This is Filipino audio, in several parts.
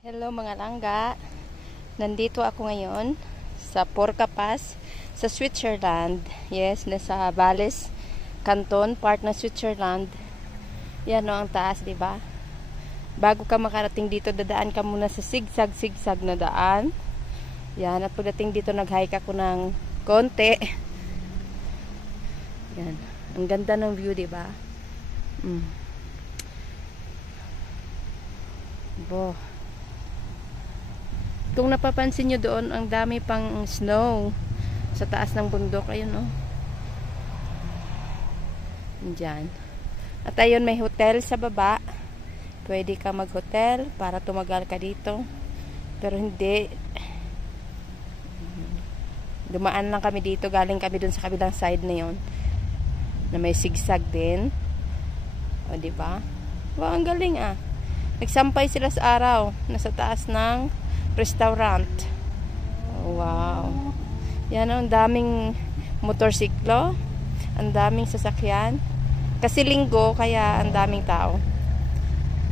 Hello mga langga, nandito ako ngayon sa Porca Pass sa Switzerland. Yes, nasa Valles Canton, part ng Switzerland. Yan o ang taas, di ba? Bago ka makarating dito, dadaan ka muna sa sigsag na daan. Yan, at pagdating dito nag-hike ako ng konti. Yan, ang ganda ng view, di ba? Bo. Kung napapansin nyo doon, ang dami pang snow sa taas ng bundok. Ayun, oh. Diyan. At ayun, may hotel sa baba. Pwede ka mag-hotel para tumagal ka dito. Pero hindi. Dumaan lang kami dito. Galing kami dun sa kabilang side na yun. Na may sigsag din. O, diba? Wow, ang galing ah. Nagsampay sila sa araw. Nasa taas ng restaurant. Wow. Yan, ang daming motorsiklo. Ang daming sasakyan. Kasi linggo, kaya ang daming tao.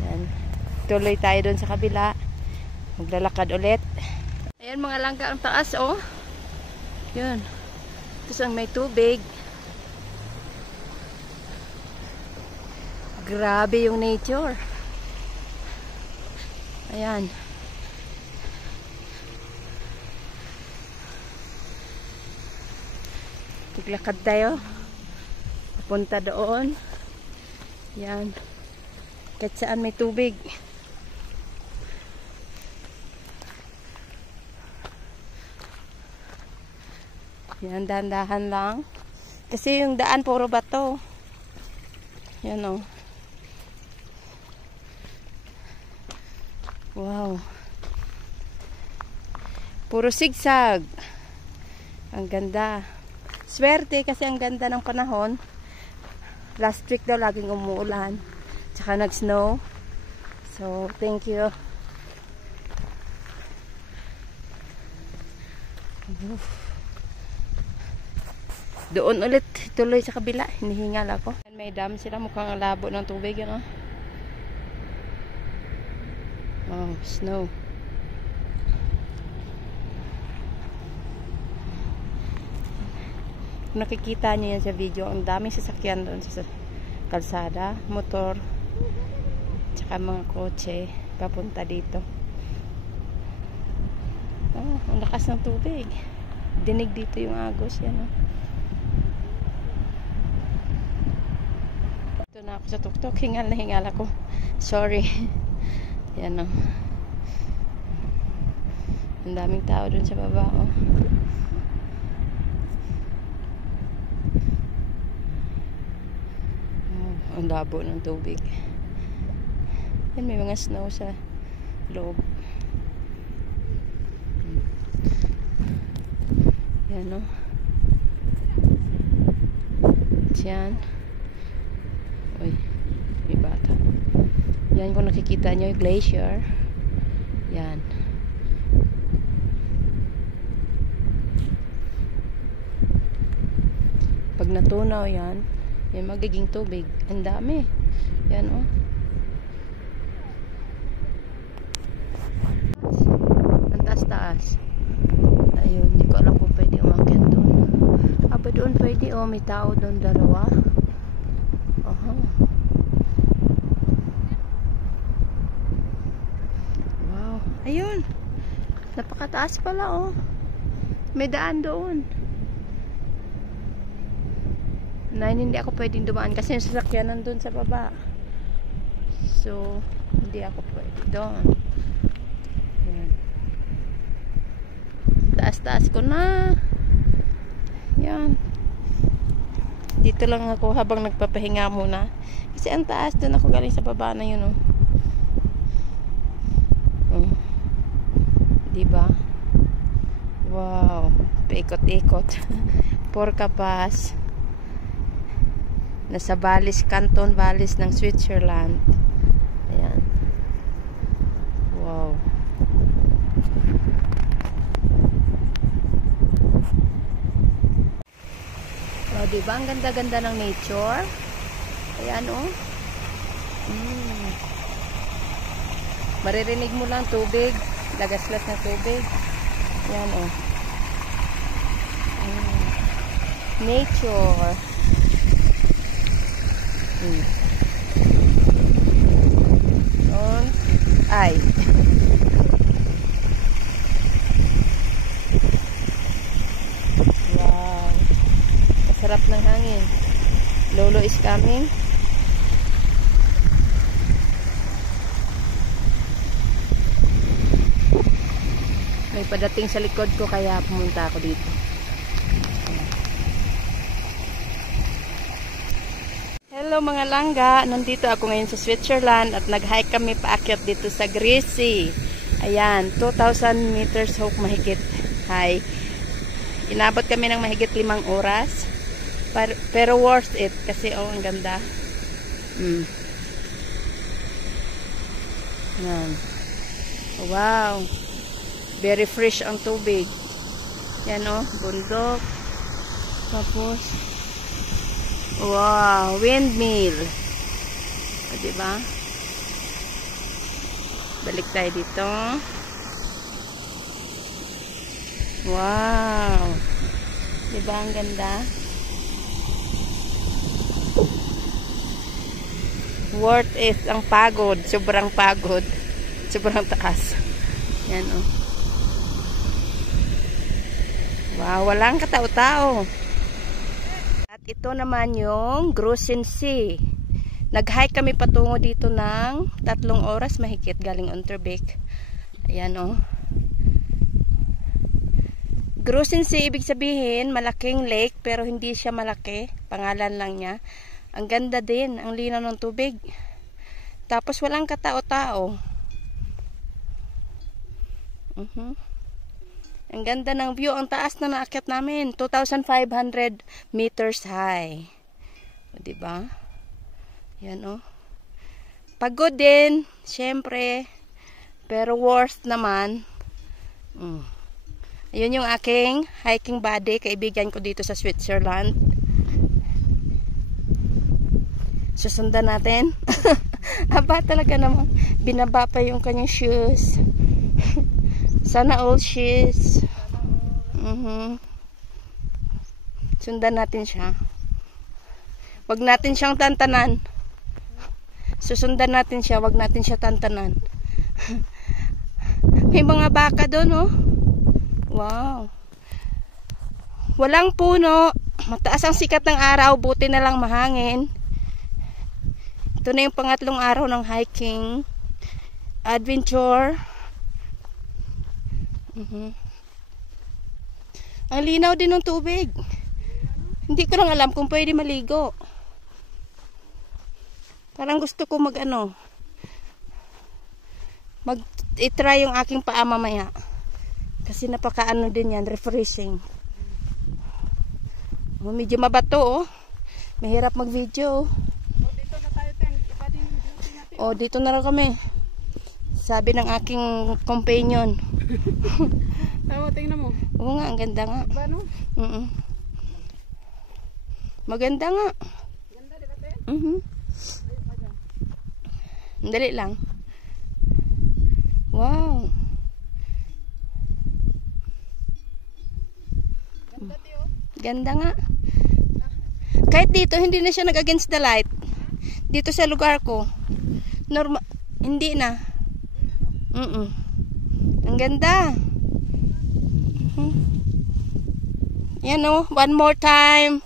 Yan. Tuloy tayo doon sa kabila. Maglalakad ulit. Ayan mga langga, ang taas, oh. Yun. Tapos ang may tubig. Grabe yung nature. Ayan. Maglakad tayo papunta doon. Yan, kahit saan may tubig. Yan, dahan-dahan lang kasi yung daan puro bato. Yan, oh. Wow, puro sigsag. Ang ganda. Swerte kasi ang ganda ng panahon. Last week daw laging umuulan. Tsaka nag-snow. So, thank you. Doon ulit tuloy sa kabila. Hinihingal ako. May dam sila. Mukhang ang labo ng tubig. Yun, oh. Oh, snow. Kung nakikita nyo yan sa video, ang daming sasakyan doon sa kalsada, motor, tsaka mga kotse papunta dito. Oh, ang lakas ng tubig. Dinig dito yung agos. Yan, oh. Ito na ako sa tuktok. Hingal na hingal ako. Sorry. Yan, oh. Ang daming tao doon sa baba, oh. Ang labo ng tubig. Yan, may mga snow sa loob. Yan, no? Yan. Uy, may bata. Yan, kung nakikita nyo yung glacier. Yan. Pag natunaw yan, yan magiging tubig. Ang dami. Yan, oh. Ang taas-taas. Ayun, hindi ko alam kung pwede umakyat doon. Aba doon pwede, oh. May tao doon, dalawa. Aha. Wow. Ayun. Napakataas pala, oh. May daan doon. Hindi ako pwedeng dumaan kasi yung sasakyan nandun sa baba. So, hindi ako pwede doon. Yan. Taas-taas ko na. Yan. Dito lang ako habang nagpapahinga muna. Kasi ang taas doon ako galing sa baba na yun, oh. Diba? Wow. Paikot-ikot. Porca Pass. Nasa Valles Canton, Valles ng Switzerland. Ayan. Wow. Oh, diba? Ang ganda-ganda ng nature. Ayan, oh. Maririnig mo lang tubig. Lagaslas na tubig. Yan oh. Nature. On. Ay. Wow. Masarap ng hangin. Lolo is coming. May padating sa likod ko kaya pumunta ako dito. Hello mga langga, nandito ako ngayon sa Switzerland at nag-hike kami paakyat dito sa Grisi. Ayan, 2,000 meters hike mahigit. Hike. Inabot kami ng mahigit 5 oras. Pero worth it kasi oh, ang ganda. Yan. Wow. Very fresh ang tubig. Yan oh, bundok. Tapos wow, windmill. O, diba? Balik tayo dito. Wow. Diba ang ganda? Worth it ang pagod. Sobrang pagod. Sobrang taas. Yan oh. Wow, walang katao-tao. At ito naman yung Grusin Sea. Nag-hike kami patungo dito ng 3 oras mahigit galing Unterbeek. Ayan o. Grusin Sea, ibig sabihin malaking lake pero hindi siya malaki. Pangalan lang niya. Ang ganda din. Ang linaw ng tubig. Tapos walang katao-tao. Ang ganda ng view. Ang taas na naakyat namin. 2,500 meters high. O, diba? Yan o. Pagod din. Siyempre. Pero worth naman. Ayun yung aking hiking buddy. Kaibigan ko dito sa Switzerland. Susundan natin. Aba talaga naman. Binaba pa yung kanyang shoes. Sana all shoes. Sundan natin siya. Wag natin siyang tantanan. Susundan natin siya. Wag natin siya tantanan. May mga baka doon, oh. Wow. Walang puno. Mataas ang sikat ng araw. Buti na lang mahangin. Ito na yung pangatlong araw ng hiking. Adventure. Ang linaw din ng tubig. Hindi ko lang alam kung pwede maligo. Parang gusto ko i-try yung aking paa mamaya. Kasi napakaano din yan, refreshing. Oh, medyo mabato oh. Mahirap mag-video. Dito na tayo, iba din yung duty natin. Oh, dito na lang kami. Sabi ng aking companion. Tama, tingnan mo. Oo nga, ang ganda nga. Diba, no? Maganda nga. Ganda, diba, te? Dali lang. Wow. Ganda, tiyo. Ganda nga. Kahit dito, hindi na siya nag-against the light. Dito sa lugar ko. Normal, hindi na. Ang ganda. Yan oh, one more time.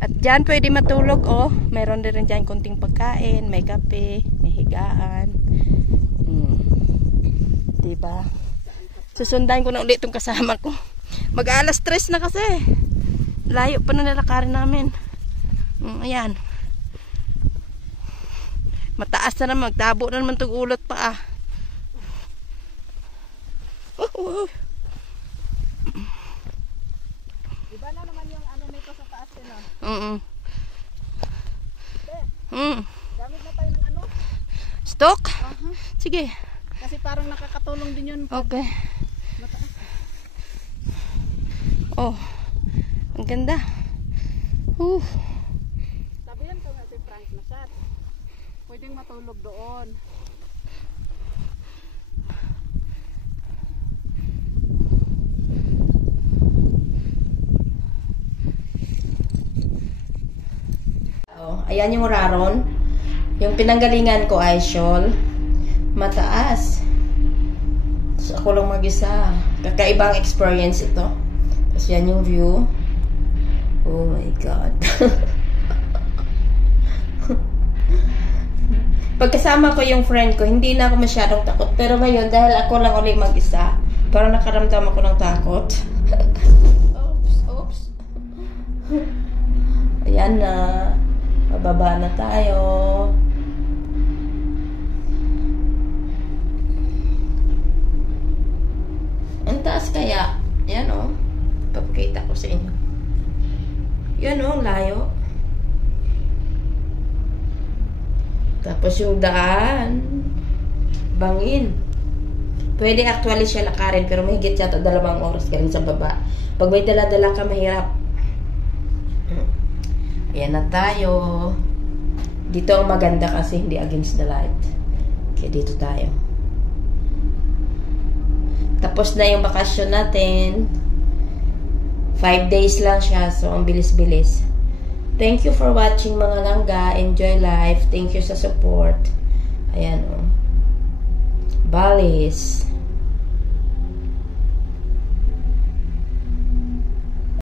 At dyan pwede matulog oh. Meron din rin dyan konting pagkain, may kape, may higaan. Diba? Susundan ko na ulit itong kasama ko. Mag-alas 3 na kasi. Layo pa na nalakarin namin. Ayan. Mataas na naman. Magtabo na naman itong ulot pa ah. Iba na naman yung ano nito sa taas nila. Gamit na tayo ng ano? Stock? Sige. Kasi parang nakakatulong din yun. Okay. Mataas. Oh. Ang ganda. Sabi yan ko nga si Frank na shot. Pwedeng matulog doon. Ayan yung Raron. Yung pinanggalingan ko ay Shawl. Mataas. So, ako lang mag-isa. Kakaibang experience ito. Tapos yan yung view. Oh my God. Pagkasama ko yung friend ko, hindi na ako masyadong takot. Pero ngayon, dahil ako lang ulit mag-isa, parang nakaramdam ako ng takot. Oops. Ayan na. Bababa na tayo. Ang taas kaya. Yan o. Papakita ko sa inyo. Yan o, ang layo. Tapos yung daan. Bangin. Pwede actually siya lakarin, pero mahigit yata 2 oras galing sa baba. Pag may dala-dala ka, mahirap. Ayan na tayo. Dito ang maganda kasi hindi against the light. Kaya dito tayo. Tapos na yung bakasyon natin. 5 days lang siya. So, ang bilis-bilis. Thank you for watching mga langga. Enjoy life. Thank you sa support. Ayan o. Balis.